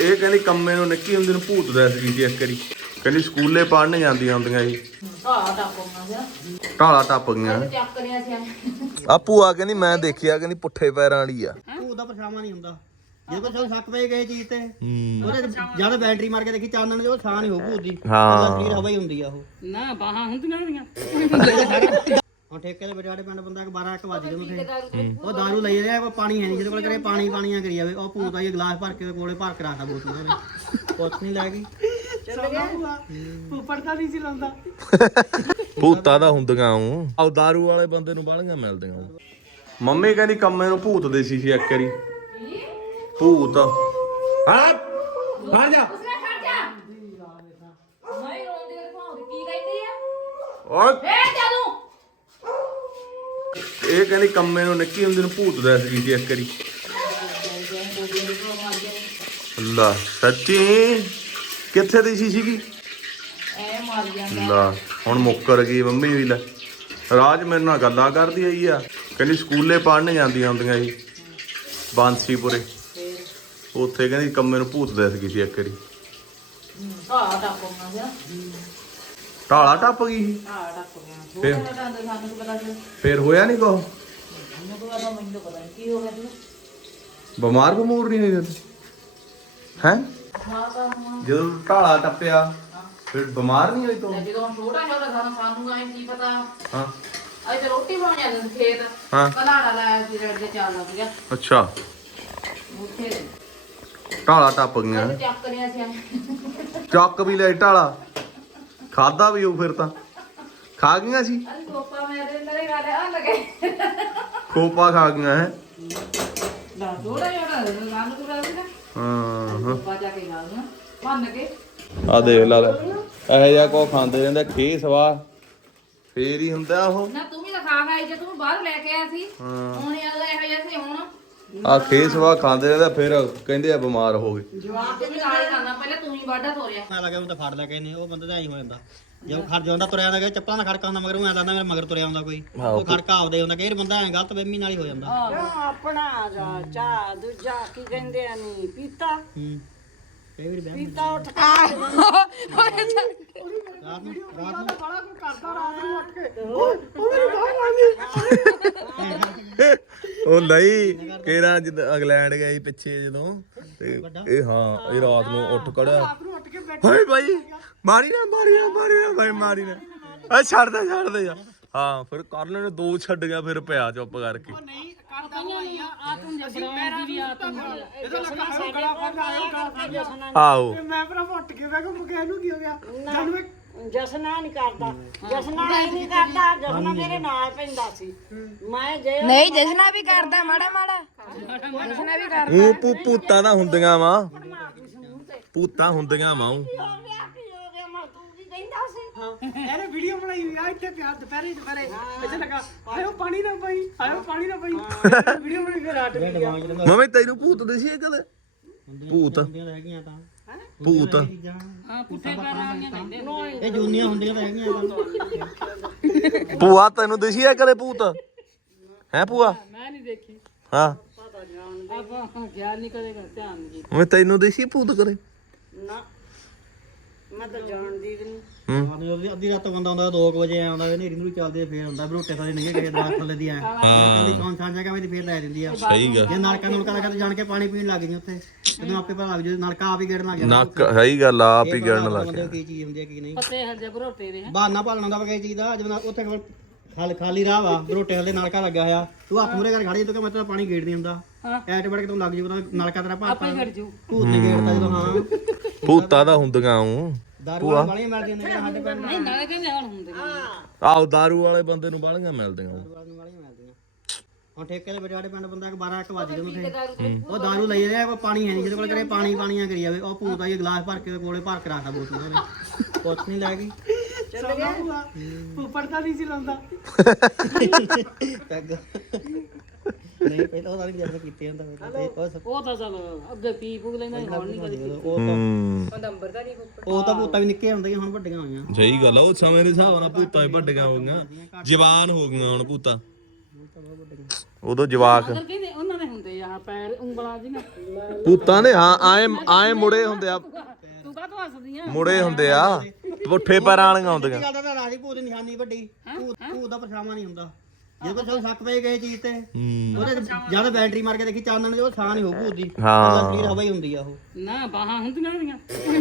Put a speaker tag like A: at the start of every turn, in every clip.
A: ਇਹ ਕਹਿੰਦੀ ਕੰਮੇ ਨੂੰ ਨਿੱਕੀ ਹੁੰਦੀ ਨੂੰ ਭੂਤ ਦੱਸ ਗਈ ਸੀ ਇੱਕ ਵਾਰੀ। ਕਹਿੰਦੀ ਸਕੂਲੇ ਪੜ੍ਹਨ ਜਾਂਦੀਆਂ ਹੁੰਦੀਆਂ ਸੀ, ਢਾਲਾ ਟੱਪ ਗਈਆਂ। ਆ ਭੂਆ ਕਹਿੰਦੀ ਮੈਂ ਦੇਖਿਆ, ਕਹਿੰਦੀ ਪੁੱਠੇ ਪੈਰਾਂ ਵਾਲੀ ਆ।
B: ਭੂਤ ਦਾ ਪਰਛਾਵਾਂ ਨਹੀਂ ਹੁੰਦਾ, ਜੇ ਕੋਈ ਸ਼ੱਕ ਪਏ ਗਏ ਚੀਜ਼ ਤੇ ਉਹਦੇ ਜਿਆਦਾ ਬੈਟਰੀ ਮਾਰ ਕੇ ਦੇਖੀ ਚਾਨਣ ਜੋ ਥਾਂ ਨਹੀਂ ਹੋ ਭੂਤ ਦੀ।
A: ਹਾਂ
B: ਕਲੀਅਰ ਹਵਾ ਹੀ ਹੁੰਦੀ ਆ ਉਹ ਨਾ, ਬਾਹਾਂ ਹੁੰਦੀਆਂ ਉਹਦੀਆਂ। ਹੁਣ ਠੇਕੇ ਦੇ ਬਟਾੜੇ ਪਿੰਡ ਬੰਦਾ 12-1 ਵਜੇ ਉਹਨੂੰ ਉਹ ਦਾਰੂ ਲਈ ਰਿਹਾ, ਕੋਈ ਪਾਣੀ ਹੈ ਨਹੀਂ ਜਿਹਦੇ ਕੋਲ ਕਰੇ ਪਾਣੀਆਂ ਕਰੀ ਜਾਵੇ। ਉਹ ਭੂਤ ਆਈ ਗਲਾਸ ਭਰ ਕੇ ਕੋਲੇ ਭਰ ਕੇ ਰੱਖਦਾ ਬੋਤਲ ਉਹਨੇ, ਕੁਛ ਨਹੀਂ ਲੈ ਗਈ। ਪੜਦਾ ਨਹੀਂ ਸੀ ਲਾਉਂਦਾ।
A: ਭੂਤਾਂ ਦਾ ਹੁੰਦੀਆਂ ਉਹ ਦਾਰੂ ਵਾਲੇ ਬੰਦੇ ਨੂੰ ਬਾਲੀਆਂ ਮਿਲਦੀਆਂ। ਮੰਮੀ ਕਹਿੰਦੀ ਕੰਮੇ ਨੂੰ ਭੂਤ ਦੇ ਸੀ ਇੱਕ ਵਾਰੀ। ਭੂਤ ਹਾਂ ਬਾਹਰ ਜਾ ਇਹ ਕਹਿੰਦੀ ਕੰਮੇ ਨੂੰ ਨਿੱਕੀ ਹੁੰਦੀ ਨੂੰ ਭੂਤ ਦੱਸ ਗਈ ਸੀ ਇੱਕ ਵਾਰੀ। ਅੱਲਾ ਸੱਚੀ ਕਿੱਥੇ ਦੀ ਸੀਗੀ? ਲਾ ਹੁਣ ਮੁੱਕਰ ਗਈ ਮੰਮੀ ਵੀ। ਲੈ ਰਾਜ ਮੇਰੇ ਨਾਲ ਗੱਲਾਂ ਕਰਦੀ ਆਈ ਆ, ਕਹਿੰਦੀ ਸਕੂਲੇ ਪੜ੍ਹਨ ਜਾਂਦੀਆਂ ਹੁੰਦੀਆਂ ਸੀ ਬਾਂਸੀਪੁਰੇ। ਉੱਥੇ ਕਹਿੰਦੀ ਕੰਮੇ ਨੂੰ ਭੂਤ ਦੱਸ ਗਈ ਸੀ ਇੱਕ ਵਾਰੀ। ਢਾਲਾ ਟੱਪ ਗਈ ਸੀ। ਫਿਰ ਹੋਇਆ ਨਹੀਂ ਕੁਛ? ਬਿਮਾਰ ਬਮੂਰ ਨਹੀਂ ਹੋਈ ਹੈ? ਜਦੋਂ ਢਾਲਾ ਟੱਪਿਆ ਫਿਰ ਬਿਮਾਰ ਨਹੀਂ ਹੋਈ ਤੂੰ?
C: ਜਦੋਂ ਛੋਟਾ ਸਾਨੂੰ ਐਂ ਕੀ ਪਤਾ।
A: ਹਾਂ
C: ਅੱਜ ਰੋਟੀ ਬਣ ਜਾਂਦੀ ਸੀ ਖੇਤ, ਕਲਾੜਾ ਲਾਇਆ ਸੀ ਰੇੜ ਦੇ ਚੱਲਦਾ ਸੀਗਾ।
A: ਅੱਛਾ
C: ਉੱਥੇ
A: ਢਾਲਾ ਟੱਪ ਗਈਆਂ।
C: ਚੱਕ ਲਿਆ ਸੀ,
A: ਚੱਕ ਵੀ ਲੈ ਢਾਲਾ, ਖਾਦਾ ਵੀ ਉਹ ਫਿਰ ਤਾਂ ਖਾ ਗਈਆਂ ਸੀ।
C: ਕੋਪਾ ਮੇਰੇ ਅੰਦਰ ਗਾਲੇ ਆ ਲਗੇ,
A: ਖੋਪਾ ਖਾ ਗਈਆਂ ਹੈ।
C: ਨਾ ਥੋੜਾ ਜਿਹਾ ਰੰਗ ਤੁਰਾ ਸੀ ਨਾ।
A: ਹਾਂ
C: ਕੋਪਾ ਜਾ ਕੇ ਨਾਲ ਨਾ ਭੰਨ ਕੇ
A: ਆ ਦੇਖ ਲਾ ਲੈ, ਇਹੋ ਜਿਹਾ ਕੋ ਖਾਂਦੇ ਰਹਿੰਦੇ ਖੇ ਸਵਾ ਫੇਰ ਹੀ ਹੁੰਦਾ ਉਹ।
C: ਨਾ ਤੂੰ ਵੀ ਤਾਂ ਖਾ ਖਾਈ ਜੇ ਤੂੰ ਬਾਹਰ ਲੈ ਕੇ ਆਇਆ ਸੀ। ਹੁਣ ਇਹਦਾ ਇਹੋ ਜਿਹਾ ਸੀ ਹੁਣ
A: ਆ ਖੇ ਸਵਾ ਖਾਂਦੇ ਰਹਿੰਦੇ ਫਿਰ ਕਹਿੰਦੇ ਆ ਬਿਮਾਰ ਹੋ ਗਏ।
C: ਜਵਾਬ ਤੇ ਵੀ ਨਾਲ ਹੀ ਖਾਣਾ, ਪਹਿਲਾਂ ਤੂੰ ਹੀ ਵਾਢਾ ਤੋਰਿਆ।
B: ਮੈਂ ਲੱਗਾ ਉਹ ਤਾਂ ਫੜ ਲੈ ਕੇ ਨੇ, ਉਹ ਬੰਦੇ ਦਾ ਹੀ ਹੋ ਜਾਂਦਾ। ਜੇ ਉਹ ਖੜ ਜਾਂਦਾ ਤੁਰਿਆ ਹੁੰਦਾ, ਚੱਪਲਾਂ ਦਾ ਖੜਕਾ ਹੁੰਦਾ ਮਗਰ, ਮੈਂ ਆਂਦਾ ਮੇਰੇ ਮਗਰ ਤੁਰਿਆ ਹੁੰਦਾ ਕੋਈ, ਉਹ ਖੜਕਾ ਆਉਦੇ ਹੁੰਦਾ। ਕਈ ਬੰਦਾ ਐ ਗਲਤ ਵਹਿਮੀ ਨਾਲ ਹੀ ਹੋ ਜਾਂਦਾ।
D: ਆਪਣਾ ਚਾਹ ਦੂਜਾ ਕੀ ਕਹਿੰਦੇ ਆ ਨੀ ਪੀਤਾ
B: ਕਈ ਵਾਰੀ ਬਹਿ
D: ਪੀਤਾ ਉੱਠ ਕੇ
B: ਰਾਤ ਨੂੰ ਬੜਾ ਕੋਈ ਕਰਦਾ ਰਾਤ ਨੂੰ ਉੱਠ ਕੇ ਉਹ ਮੇਰੀ ਬਾਹ
A: ਉਹ ਲਈ ਕੇਰਾ ਜਦ ਇੰਗਲੈਂਡ ਗਏ ਸੀ ਪਿੱਛੇ ਜਦੋਂ, ਤੇ ਇਹ ਹਾਂ ਇਹ ਰਾਤ ਨੂੰ ਉੱਠ ਖੜਿਆ, ਹਾਏ ਭਾਈ ਮਾਰੀ ਨਾ ਭਾਈ ਮਾਰੀ ਨਾ, ਆ ਛੱਡ ਦੇ ਯਾਰ। ਹਾਂ ਫਿਰ ਕਰ ਲੈਣੇ ਦੋ ਛੱਡ ਗਿਆ, ਫਿਰ ਪਿਆ ਚੁੱਪ ਕਰਕੇ। ਆਓ
B: ਮੈਂ ਭਰਾ ਉੱਠ ਕੇ ਮੈਂ ਕਿਹਾ ਇਹਨੂੰ ਕੀ ਹੋ ਗਿਆ?
D: ਜਸਨਾ ਨਹੀਂ ਕਰਦਾ, ਜਸਨਾ ਨਹੀਂ ਕਰਦਾ, ਜਸਨਾ ਮੇਰੇ ਨਾਲ ਪੈਂਦਾ ਸੀ। ਮੈਂ ਜੇ
E: ਨਹੀਂ ਜਸਨਾ ਵੀ ਕਰਦਾ ਮਾੜਾ ਜਸਨਾ ਵੀ ਕਰਦਾ।
A: ਉਹ ਭੂਤਾਂ ਦਾ ਹੁੰਦੀਆਂ ਵਾ, ਭੂਤਾਂ ਹੁੰਦੀਆਂ ਵਾ।
B: ਇਹਨੇ ਵੀਡੀਓ ਬਣਾਈ ਹੋਈ ਆ, ਇੱਥੇ ਪਿਆ ਦੁਪਹਿਰੇ ਇੱਥੇ ਲਗਾ ਆਇਓ ਪਾਣੀ ਨਾ ਪਈ ਵੀਡੀਓ ਬਣਾਈ ਫਿਰ ਆਟ
A: ਮੰਮੀ ਤੈਨੂੰ ਭੂਤ ਦਿਸੀ ਇਹ ਕਦੇ? ਭੂਤ
B: ਹੈਗੀਆਂ ਤਾਂ
A: ਭੂਤ
C: ਹਾਂ ਪੁੱਠੇ ਪੈਰਾਂ ਵਾਲੀਆਂ ਕਹਿੰਦੇ
B: ਇਹ ਜੂਨੀਆਂ ਹੁੰਦੀਆਂ ਤਾਂ ਹੈਗੀਆਂ ਤਾਂ।
A: ਭੂਆ ਤੈਨੂੰ ਦਿਸੀ ਹੈ ਕਦੇ ਭੂਤ? ਹੈ ਭੂਆ?
C: ਮੈਂ ਨਹੀਂ ਦੇਖੀ,
A: ਹਾਂ
C: ਆਪਾਂ ਗਿਆਨ ਨਹੀਂ ਕਰੇਗਾ, ਧਿਆਨ ਨਹੀਂ।
A: ਮੈਂ ਤੈਨੂੰ ਦਿਸੀ ਭੂਤ ਕਰੇ?
D: ਨਾ ਮੈਂ ਤਾਂ ਜਾਣਦੀ ਵੀ ਨਹੀਂ।
B: ਅੱਧੀ ਰਾਤ ਬੰਦਾ ਆਉਂਦਾ 2 ਵਜੇ ਆਉਂਦਾ, ਹਨੇਰੀ ਨੂੰ ਚੱਲਦੇ ਫੇਰ ਹੁੰਦਾ ਬਰੋਟੇ ਸਾਰੇ ਨਹੀਂ ਕਿਸੇ ਦਰਖਤ ਥੱਲੇ ਦੀ ਆ ਕਹਿੰਦੀ ਕੌਣ ਸਾਂ ਜਗ੍ਹਾ ਵਿੱਚ ਫੇਰ ਲੈ ਦਿੰਦੀ ਆ।
A: ਸਹੀ ਗੱਲ।
B: ਜੇ ਨਲਕਾ ਲਗਾ ਤੇ ਜਾਣ ਕੇ ਪਾਣੀ ਪੀਣ ਲੱਗ ਗਈ ਉੱਥੇ, ਜਦੋਂ ਆਪੇ ਪਤਾ ਲੱਗ ਜਾਊ ਨਲਕਾ ਆਪ ਹੀ ਗੇੜਨ ਲੱਗ ਜਾਂਦਾ।
A: ਨੱਕ ਸਹੀ ਗੱਲ ਆ, ਆਪ ਹੀ ਗਿਰਨ ਲੱਗ ਗਿਆ।
B: ਕੀ ਚੀਜ਼ ਹੁੰਦੀ ਹੈ ਕੀ ਨਹੀਂ
C: ਪੱਤੇ ਹਲ ਜੇ ਭਰੋਟੇ ਦੇ
B: ਬਹਾਨਾ ਭਾਲਣਾ ਦਾ ਕਿਸੇ ਚੀਜ਼ ਦਾ। ਜਦੋਂ ਉੱਥੇ ਖਾਲੀ ਰਾਹ ਵਾ, ਬਰੋਟੇ ਹਲੇ ਨਲਕਾ ਲੱਗਾ ਹੋਇਆ, ਤੂੰ ਹੱਥ ਮੁਰੇ ਕਰ ਖੜੀ ਜਦੋਂ ਕਿ ਮੈਂ ਤੇਰਾ ਪਾਣੀ ਗੇੜ ਨਹੀਂ ਹੁੰਦਾ, ਐਟ ਵੜ ਕੇ ਤੂੰ ਲੱਗ ਜਾਊ ਨਲਕਾ ਤੇਰਾ ਭਾਪਾ ਭੂਤ ਨੇ ਗੇੜਦਾ ਜਦੋਂ। ਹਾਂ
A: ਭੂਤਾਂ ਦਾ ਹੁੰਦੀਆਂ ਉਹ
B: ਦਾਰੂ ਵਾਲੀਆਂ ਮਿਲਦੀਆਂ ਨੇ ਸਾਡੇ ਪਿੰਡ
C: ਨਹੀਂ ਨਾਲੇ ਕਹਿੰਦੇ ਹੁਣ ਹੁੰਦੇ
A: ਆਹੋ ਦਾਰੂ ਵਾਲੇ ਬੰਦੇ ਨੂੰ ਬਾਲੀਆਂ ਮਿਲਦੀਆਂ।
B: ਹੁਣ ਠੇਕੇ ਦੇ ਬਟਾੜੇ ਪਿੰਡ ਬੰਦਾ 12-1 ਵਜੇ ਉਹ ਦਾਰੂ ਲਈ ਰਿਹਾ, ਕੋਈ ਪਾਣੀ ਹੈ ਨਹੀਂ ਜਿਹਦੇ ਕੋਲ ਕਰੇ ਪਾਣੀਆਂ ਕਰੀ ਜਾਵੇ। ਉਹ ਭੂਤ ਆਈ ਗਲਾਸ ਭਰ ਕੇ ਕੋਲੇ ਭਰ ਕੇ ਰੱਖਦਾ ਬੋਤਲ ਉਹਨੇ, ਕੁਛ ਨਹੀਂ ਲੈ ਗਈ। ਪੜਦਾ ਨਹੀਂ ਸੀ ਲਾਉਂਦਾ ਨਹੀਂ ਪਹਿਲਾਂ ਉਹਦਾ ਵੀ ਜਦੋਂ ਕੀਤੇ ਹੁੰਦਾ
C: ਉਹ ਤਾਂ ਚਲ ਅੱਗੇ ਪੀ ਪੁਗ ਲੈਂਦਾ, ਹੁਣ ਨਹੀਂ ਕਦੀ
B: ਉਹ
C: ਨੰਬਰ ਦਾ ਨਹੀਂ
B: ਉਹ ਤਾਂ ਭੂਤਾਂ ਵੀ ਨਿੱਕੇ ਹੁੰਦੇ ਹੁਣ ਵੱਡੀਆਂ ਹੋਈਆਂ।
A: ਸਹੀ ਗੱਲ ਆ, ਉਹ ਸਮੇਂ ਦੇ ਹਿਸਾਬ ਨਾਲ ਭੂਤਾਂ ਵੀ ਵੱਡੀਆਂ ਹੋ ਗਈਆਂ, ਜਵਾਨ ਹੋ ਗਈਆਂ ਹੁਣ ਭੂਤਾਂ। ਉਦੋਂ ਜਵਾਕ
C: ਕਹਿੰਦੇ ਉਹਨਾਂ ਦੇ ਹੁੰਦੇ ਆ ਹਾਂ ਪੈਰ ਉਂਗਲਾਂ ਦੀਆਂ
A: ਭੂਤਾਂ ਦੇ ਹਾਂ ਆਏ ਮੁੜੇ ਹੁੰਦੇ ਆ,
C: ਤੂੰ ਕਾਹਤੋਂ ਹੱਸਦੀ ਆ
A: ਮੁੜੇ ਹੁੰਦੇ ਆ, ਪੁੱਠੇ ਪੈਰਾਂ ਵਾਲੀਆਂ ਹੁੰਦੀਆਂ।
B: ਗੱਲ ਤਾਂ ਰਾਜੀ ਭੂਤ ਦੀ ਨਿਸ਼ਾਨੀ ਵੱਡੀ ਭੂਤ ਦਾ ਪਰਛਾਵਾਂ ਨਹੀਂ ਹੁੰਦਾ। ਜੇ ਕੋਈ ਸਾਨੂੰ ਸ਼ੱਕ ਪਏ ਗਏ ਚੀਜ਼ ਤੇ ਉਹਦੇ ਜਦ ਬੈਟਰੀ ਮਾਰ ਕੇ ਦੇਖੀ ਚਾਨਣ ਦੇ ਉਹ ਥਾਂ ਨਹੀਂ ਹੋ ਭੂਤ ਦੀ,
A: ਹਾਂ
B: ਕਲੀਅਰ ਹਵਾ ਹੀ ਹੁੰਦੀ ਆ ਉਹ।
C: ਨਾ ਬਾਹਾਂ ਹੁੰਦੀਆਂ ਉਹਦੀਆਂ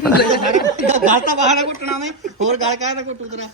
B: ਗੱਲ ਤਾਂ ਬਾਹਰ ਘੁੱਟਣਾ ਨੇ ਹੋਰ ਗੱਲ ਕਾਹਦਾ ਘੁੱਟੂ ਤੇਰਾ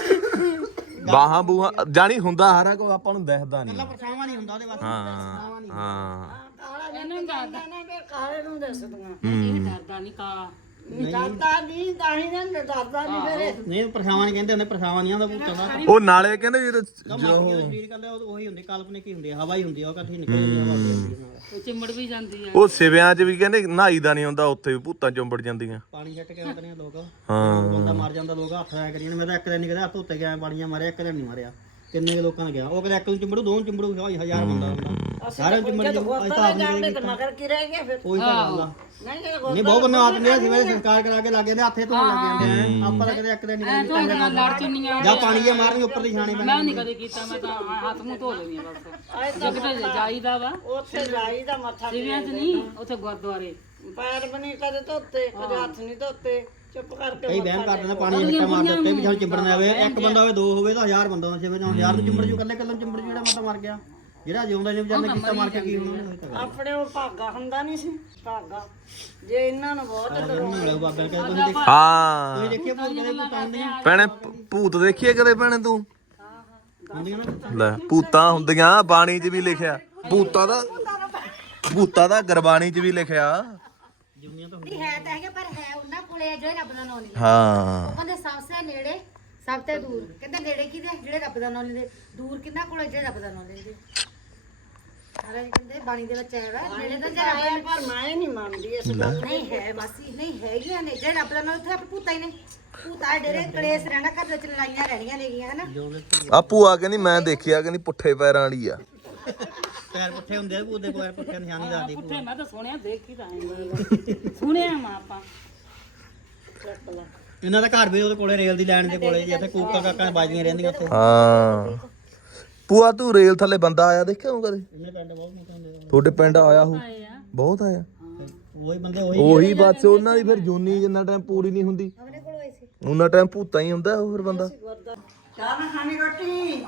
A: ਬਾਹਾਂ ਬੂਹਾਂ ਜਾਣੀ ਹੁੰਦਾ ਸਾਰਾ ਕੋ ਆਪਾਂ ਨੂੰ ਦਿਖਦਾ ਨਹੀਂ।
B: ਪਰਛਾਵਾਂ ਨਹੀਂ ਹੁੰਦਾ ਉਹਦੇ ਵਾਸਤੇ।
A: ਹਾਂ ਹਾਂ
C: ਇਹਨੂੰ ਦੱਸਦਾ
D: ਕਾਲੇ ਨੂੰ ਦੱਸਦੀਆਂ
C: ਇਹ ਡਰਦਾ ਨਹੀਂ ਕਾਲਾ
D: ਡਰਦਾ ਨਹੀਂ ਤਾਂ ਹੀ ਨਾ ਡਰਦਾ ਨਹੀਂ ਫਿਰ
B: ਨਹੀਂ ਪਰਛਾਵਾਂ ਨਹੀਂ ਕਹਿੰਦੇ ਹੁੰਦੇ, ਪਰਛਾਵਾਂ ਨਹੀਂ ਆਉਂਦਾ ਭੂਤਾਂ ਦਾ।
A: ਉਹ ਨਾਲੇ ਕਹਿੰਦੇ ਜਦੋਂ
B: ਸਰੀਰ ਕਹਿੰਦੇ ਉਹੀ ਹੁੰਦੀ, ਕਾਲਪਨਿਕ ਹੀ ਹੁੰਦੀ, ਹਵਾ ਹੀ ਹੁੰਦੀ ਆ, ਉਹ ਇਕੱਠੀ ਨਿਕਲ ਜਾਂਦੀ ਹਵਾ ਨਾਲ।
C: ਉਹ ਚਿੰਬੜ ਵੀ ਜਾਂਦੀ ਆ
A: ਉਹ ਸਿਵਿਆਂ 'ਚ ਵੀ ਕਹਿੰਦੇ ਨਹਾਈ ਦਾ ਨਹੀਂ ਹੁੰਦਾ, ਉੱਥੇ ਵੀ ਭੂਤਾਂ ਚੁੰਬੜ ਜਾਂਦੀਆਂ।
B: ਪਾਣੀ ਛੱਟ ਕੇ ਆਉਂਦੇ ਨੇ ਲੋਕ,
A: ਹਾਂ
B: ਬੰਦਾ ਮਰ ਜਾਂਦਾ, ਲੋਕ ਹੱਥ ਆਇਆ ਕਰੀਆਂ। ਮੈਂ ਤਾਂ ਇੱਕ ਦਿਨ ਨਹੀਂ ਕਰਿਆ, ਹੱਥ ਉੱਤੇ ਗਿਆ ਪਾਣੀਆਂ ਮਾਰਿਆ, ਇੱਕ ਦਿਨ ਨਹੀਂ ਮਾਰਿਆ। ਕਿੰਨੇ ਲੋਕਾਂ ਨੇ ਗਿਆ, ਉਹ ਕਹਿੰਦਾ ਇੱਕ ਨੂੰ ਚਿੰਬੜੂ, ਦੋ ਨੂੰ ਚਿੰਬੜੂ, 1000 ਬੰਦਾ ਹੁੰਦਾ ਸਾਰੇ ਚਿੰਬੜ
D: ਜਾਂਦੇ ਤੇ ਮਗਰ ਕੀ ਰਹਿ ਗਿਆ ਫਿਰ
B: ਉਹੀ ਤਾਂ ਗੱਲ ਆ।
D: ਨਹੀਂ ਜਦੋਂ
B: ਨਹੀਂ ਬਹੁਤ ਬੰਦੇ ਆਦਮੀ ਜਿਵੇਂ ਸੰਸਕਾਰ ਕਰਾ ਕੇ ਲੱਗ ਜਾਂਦੇ, ਹੱਥੇ ਧੋਣ ਲੱਗ ਜਾਂਦੇ ਆ। ਆਪਾਂ ਤਾਂ ਕਦੇ ਇੱਕ ਦਿਨ ਨਹੀਂ
C: ਲੜ ਚੁੰਨੀਆਂ
B: ਜਾਂ ਪਾਣੀ ਜੇ ਮਾਰਨੀ ਉੱਪਰ ਦੀ ਛਾਣੀ
C: ਮੈਂ ਨਹੀਂ ਕਦੇ ਕੀਤਾ, ਮੈਂ ਤਾਂ ਹੱਥ ਮੂੰਹ ਧੋ ਲੈਂਦੀ ਆ ਬਸ। ਜੇ ਕਿਤੇ ਜਾਈਦਾ ਵਾ
D: ਉੱਥੇ ਜਾਈਦਾ ਮੱਥਾ
C: ਸਿਵਿਆਂ 'ਚ ਨਹੀਂ, ਉੱਥੇ ਗੁਰਦੁਆਰੇ
D: ਪੈਰ ਬਣੀ ਕਦੇ ਧੋਤੇ ਕਦੇ ਹੱਥ ਨਹੀਂ ਧੋਤੇ, ਚੁੱਪ ਕਰਕੇ
B: ਕਈ ਵਹਿਮ ਕਰ ਦਿੰਦੇ ਪਾਣੀ ਦੇ ਮਾਰ ਦਿੱਤੇ ਵੀ ਜਾਂ ਚਿੰਬੜਨਾ ਹੋਵੇ। ਇੱਕ ਬੰਦਾ ਹੋਵੇ, ਦੋ ਹੋਵੇ ਤਾਂ 1000 ਬੰਦਾ ਹੁੰਦਾ। ਜਿਵੇਂ 1000 ਨੂੰ ਚਿੰਬੜ ਜੂ, ਇਕੱਲੇ ਇਕੱਲੇ ਚਿੰਬੜ ਜੂ, ਜਿਹੜਾ ਮਤਾ ਮਰ ਗਿਆ। ਜਿਹੜਾ ਜਿਉਂਦਾ ਜੇ ਵਿਚਾਰੇ ਕਿੱਤਾ ਮਾਰ ਕੇ ਕੀ ਹੋਣਾ।
D: ਆਪਣੇ ਉਹ ਭਾਗਾ ਹੁੰਦਾ ਨਹੀਂ ਸੀ ਭਾਗਾ, ਜੇ ਇਹਨਾਂ ਨੂੰ ਬਹੁਤ
B: ਮਿਲੋ ਬਾਬੇ ਕਹਿੰਦੇ ਤੁਸੀਂ ਦੇਖੋ,
A: ਹਾਂ
B: ਤੁਸੀਂ ਦੇਖਿਆ ਭੂਤ ਕਦੇ ਭੂਤ ਆਉਂਦੇ ਆ
A: ਭੈਣੇ ਭੂਤ ਦੇਖੀਏ ਕਦੇ ਭੈਣੇ ਤੂੰ?
B: ਹੁੰਦੀਆਂ ਨਾ।
A: ਲੈ ਭੂਤਾਂ ਹੁੰਦੀਆਂ, ਬਾਣੀ 'ਚ ਵੀ ਲਿਖਿਆ ਭੂਤਾਂ ਦਾ ਗੁਰਬਾਣੀ 'ਚ ਵੀ ਲਿਖਿਆ।
F: ਨਹੀਂ ਹੈ ਤਾਂ ਹੈਗਾ, ਪਰ ਹੈ ਉਹਨਾਂ ਕੋਲੇ ਜਿਹੜੇ ਰੱਬ ਦਾ ਨਾਮ ਨਹੀਂ
A: ਹਾਂ
F: ਉਹ ਕਹਿੰਦੇ ਸਭ ਸੇ ਨੇੜੇ ਸਭ ਤੇ ਦੂਰ। ਕਹਿੰਦੇ ਨੇੜੇ ਕਿਹਦੇ ਜਿਹੜੇ ਰੱਬ ਦਾ ਨਾਮ ਲੈਂਦੇ, ਦੂਰ ਕਿੰਨਾ ਕੋਲੇ ਜਿਹੜੇ ਰੱਬ ਦਾ ਨਾਮ ਲੈਂਦੇ। ਮਹਾਰਾਜ ਕਹਿੰਦੇ ਬਾਣੀ ਦੇ ਵਿੱਚ ਆਇਆ ਵਾ ਨੇੜੇ ਤਾਂ ਜੇ ਰੱਬ
D: ਪਰ ਮੈਂ ਨਹੀਂ ਮੰਨਦੀ ਇਸ ਗੱਲ
F: ਨਹੀਂ ਹੈ ਮਾਸੀ, ਨਹੀਂ ਹੈਗੀਆਂ ਨੇ ਜਿਹੜੇ ਰੱਬ ਦਾ ਨਾਮ ਉੱਥੇ ਭੂਤਾਂ ਹੀ ਨੇ। ਭੂਤਾਂ ਡੇਰੇ ਕਲੇਸ਼ ਰਹਿਣਾ, ਘਰ ਵਿੱਚ ਲੜਾਈਆਂ ਰਹਿਣੀਆਂ ਨੇਗੀਆਂ ਹਨਾ।
A: ਆ ਭੂਆ ਕਹਿੰਦੀ ਮੈਂ ਦੇਖਿਆ, ਕਹਿੰਦੀ ਪੁੱਠੇ ਪੈਰਾਂ ਵਾਲੀ ਆ।
B: ਪੈਰ ਪੁੱਠੇ ਹੁੰਦੇ ਆ, ਭੂਤ ਦੇ ਪੈਰ ਪੁੱਠੇ ਨਿਸ਼ਾਨੀ ਦੱਸਦੀ।
C: ਪੁੱਠੇ ਮੈਂ ਤਾਂ ਸੁਣਿਆ, ਦੇਖੀ ਤਾਂ ਆਏ ਸੁਣਿਆ ਮੈਂ ਆਪਾਂ।
B: ਇਹਨਾਂ ਦਾ ਘਰ ਵੀ ਉਹਦੇ ਕੋਲੇ ਰੇਲ ਦੀ ਲਾਈਨ ਦੇ ਕੋਲੇ, ਜਿੱਥੇ ਕੂਕਾ ਕਾਕਾਂ ਬਾਜੀਆਂ ਰਹਿੰਦੀਆਂ ਉੱਥੇ।
A: ਹਾਂ ਭੂਆ ਤੂੰ ਰੇਲ ਥੱਲੇ ਬੰਦਾ ਆਇਆ ਦੇਖਿਆ ਹੋਊ ਕਦੇ?
B: ਇਹਨੇ ਪਿੰਡ ਬਹੁਤ ਮੋਟੇ ਹੁੰਦੇ ਆ।
A: ਤੁਹਾਡੇ ਪਿੰਡ ਆਇਆ ਹੋ? ਬਹੁਤ ਆਇਆ।
B: ਉਹੀ ਬੰਦੇ
A: ਉਹੀ ਬਸ ਉਹਨਾਂ ਦੀ ਫਿਰ ਜੂਨੀ ਜਿੰਨਾ ਟਾਈਮ ਪੂਰੀ ਨਹੀਂ ਹੁੰਦੀ ਉਹਨਾਂ ਟਾਈਮ ਭੂਤਾਂ ਹੀ ਹੁੰਦਾ ਉਹ ਫਿਰ ਬੰਦਾ।
D: ਚਾਹ ਨਾ ਖਾਣੀ ਰੋਟੀ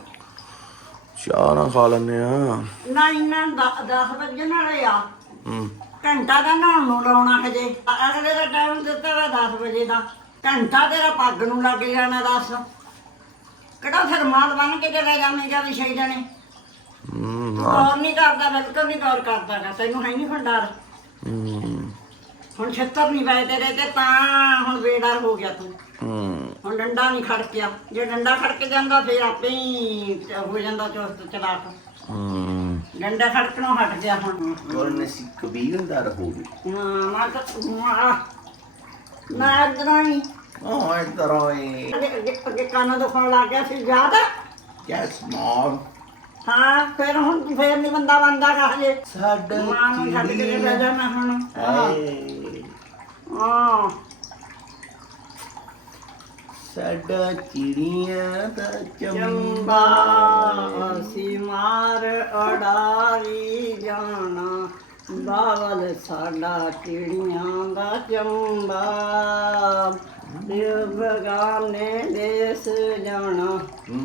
A: ਚਾਹ ਨਾ ਖਾ ਲੈਨੇ ਆ।
D: ਨਹੀਂ ਨਾ 10 ਵਜੇ ਵਾਲੇ ਆ ਘੰਟਾ ਦਾ ਨਹਾਉਣ ਨੂੰ ਲਾਉਣਾ ਹਜੇ। ਅਗਲੇ ਦਾ ਟਾਈਮ ਦਿੱਤਾ ਵਾ 10 ਵਜੇ ਦਾ, ਘੰਟਾ ਤੇਰਾ ਪੱਗ ਨੂੰ ਲੱਗ ਜਾਣਾ। ਦੱਸ ਕਿਹੜਾ ਫਿਰ ਮਾਲ ਬਣ ਕੇ ਚਲੇ ਜਾਵੇਂਗਾ ਵੀ ਛੇ ਜਣੇ। ਗੌਰ ਨਹੀਂ ਕਰਦਾ, ਬਿਲਕੁਲ ਨਹੀਂ ਗੌਰ ਕਰਦਾ ਗਾ। ਤੈਨੂੰ ਹੈ ਨਹੀਂ ਹੁਣ ਡਰ। ਹੁਣ ਛੱਤਰ ਨਹੀਂ ਪਏ ਤੇਰੇ ਤੇ, ਤਾਂ ਹੁਣ ਬੇਡਰ ਹੋ ਗਿਆ ਤੂੰ। ਹੁਣ ਡੰਡਾ ਨਹੀਂ ਖੜਕਿਆ, ਜੇ ਡੰਡਾ ਖੜਕ ਜਾਂਦਾ ਫਿਰ ਆਪੇ ਹੀ ਹੋ ਜਾਂਦਾ ਚੁਸਤ ਚਲਾਕ। ਡੰਡਾ ਖੜਕਣੋਂ ਹਟ ਗਿਆ ਹੁਣ।
A: ਉਹਨੇ ਸੀ ਕਬੀਲਦਾਰ ਹੋ ਗਈ।
D: ਮੈਂ ਤਾਂ ਮੈਂ ਇੱਧਰੋਂ ਹੀ
A: ਉਹ ਇੱਧਰ ਆਏ।
D: ਅੱਗੇ ਕੰਨ ਦੁਖਣ ਲੱਗ ਗਿਆ ਸੀ ਯਾਦ ਹੈ?
A: Yes ma'am.
D: ਹਾਂ ਫਿਰ ਹੁਣ ਫੇਰ ਨਹੀਂ ਬੰਦਾ ਬਣਦਾ ਕਾ ਹਜੇ।
A: ਸਾਡਾ
D: ਮਾਂ ਨੂੰ ਛੱਡ ਕੇ ਲੈ ਜਾਣਾ ਹੁਣ। ਹਾਂ
A: ਸਾਡਾ ਚਿੜੀਆਂ ਦਾ
D: ਚੰਬਾ ਅਸੀਂ ਮਾਰ ਅਡਾਰੀ ਜਾਣਾ, ਬਾਵਲ ਸਾਡਾ ਚਿੜੀਆਂ ਦਾ ਚੰਬਾ, ਦਿਲ ਬਗਾਨੇ ਦੇਸ ਜਾਣਾ,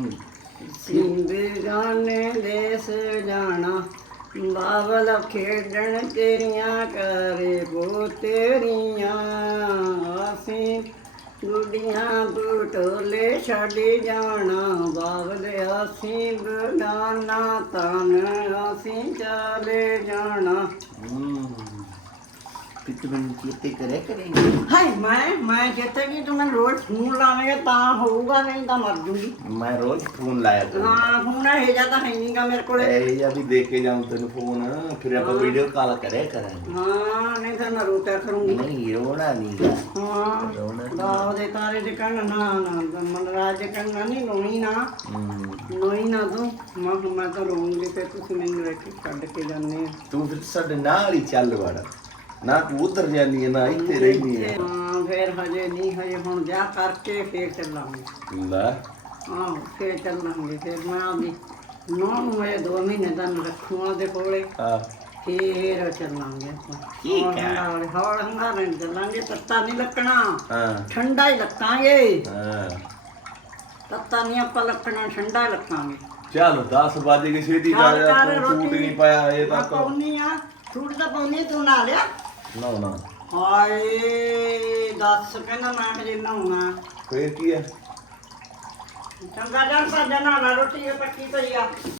D: ਬੇਗਾਨੇ ਦੇਸ ਜਾਣਾ, ਬਾਵਲ ਖੇਡਣ ਤੇਰੀਆਂ ਕਰੇ ਬੋ ਤੇਰੀਆਂ, ਅਸੀਂ ਗੁੱਡੀਆਂ ਬਟੋਲੇ ਛੱਡ ਜਾਣਾ, ਬਾਵਲ ਅਸੀਂ ਬਗਾਨਾ ਤਨ ਅਸੀਂ ਚਲੇ ਜਾਣਾ।
A: ਕਿਤਨੇ ਕੀਤੇ ਕਰੇ ਕरेंगे।
D: ਹਾਏ ਮੈਂ ਜਿੱਥੇ ਵੀ ਤੂੰ ਮੈਨੂੰ ਰੋਜ਼ ਫੋਨ ਲਾਵੇਂਗਾ ਤਾਂ ਹੋਊਗਾ, ਨਹੀਂ ਤਾਂ ਮਰ ਜੂਗੀ।
A: मैं रोज फोन लाया करूँ।
D: ਹਾਂ ਫੋਨ ਇਹ ਜਾਂ ਤਾਂ ਹੈ ਨਹੀਂਗਾ ਮੇਰੇ ਕੋਲੇ।
A: अभी देखे जाऊँ तेन फोन फिर आप वीडियो कॉल करे करेंगे।
D: ਹਾਂ ਨਹੀਂ ਤਾਂ ਮੈਂ ਰੋਟਿਆ ਕਰੂੰਗੀ।
A: नहीं रोना नहीं
D: ਹਾਂ ਬਾਹ ਦੇ ਤਾਰੇ ਦੇ ਕੰਨ ਨਾ ਮਨਰਾਜ ਦੇ ਕੰਨ ਨਹੀਂ ਲੋਣੀ ਨਾ ਲੋਈ ਨਾ ਤੂੰ ਮੈਂ ਤਾਂ ਰੋਉਂਗੀ ਤੇ ਤੁਸੀਂ ਮੈਨੂੰ ਰੱਖ ਛੱਡ ਕੇ ਜਾਂਦੇ ਆ।
A: तू फिर साडे नाल ही चल वड़ ना तू उधर जानी है ना इत्थे रहनी है।
D: ਹਾਂ ਫੇਰ ਹਜੇ ਨਹੀਂ, ਹਜੇ ਹੁਣ ਵਿਆਹ ਕਰਕੇ ਫੇਰ ਚੱਲਾਂਗੇ।
A: ला
D: ਆਹੋ ਫੇਰ ਚੱਲਾਂਗੇ। ਫੇਰ ਮੈਂ ਆਪਦੀ ਨੂੰਹ ਨੂੰ ਇਹ 2 ਮਹੀਨੇ ਦਾ ਰੱਖੂਆਂ ਦੇ ਕੋਲੇ,
A: हां
D: ਫੇਰ ਚੱਲਾਂਗੇ ਠੀਕ ਹੈ ਹੌਲ ਹੰਗਾਰੇ ਚੱਲਾਂਗੇ ਤੱਤਾ ਨਹੀਂ ਲੱਕਣਾ
A: ਹਾਂ
D: ਠੰਡਾ ਹੀ ਲੱਕਾਂਗੇ
A: ਹਾਂ
D: ਤੱਤਾ ਨਹੀਂ ਆਪਾਂ ਲੱਕਣਾ ਠੰਡਾ ਹੀ ਲੱਕਾਂਗੇ
A: ਚਲ 10 ਵਜੇ ਕੇ ਛੇਤੀ ਜਾ ਜਾ ਤੂੰ ਸੂਟ ਹੀ ਨਹੀਂ ਪਾਇਆ ਇਹ ਤੱਕ
D: ਪਾਉਣੀ ਆ ਸੂਟ ਤਾਂ ਪਾਉਣੀ ਤੂੰ ਨਾ ਲਿਆ
A: ਨਾ ਨਾ
D: ਹਾਏ ਦੱਸ ਕਹਿੰਦਾ ਮੈਂ ਹਜੇ ਨਹਾਉਣਾ
A: ਫੇਰ ਕੀ ਹੈ
D: ਚੰਗਾ ਜਾਨ ਸਾਜਾ ਨਾਲ ਰੋਟੀ ਪੱਕੀ ਪਈ ਆ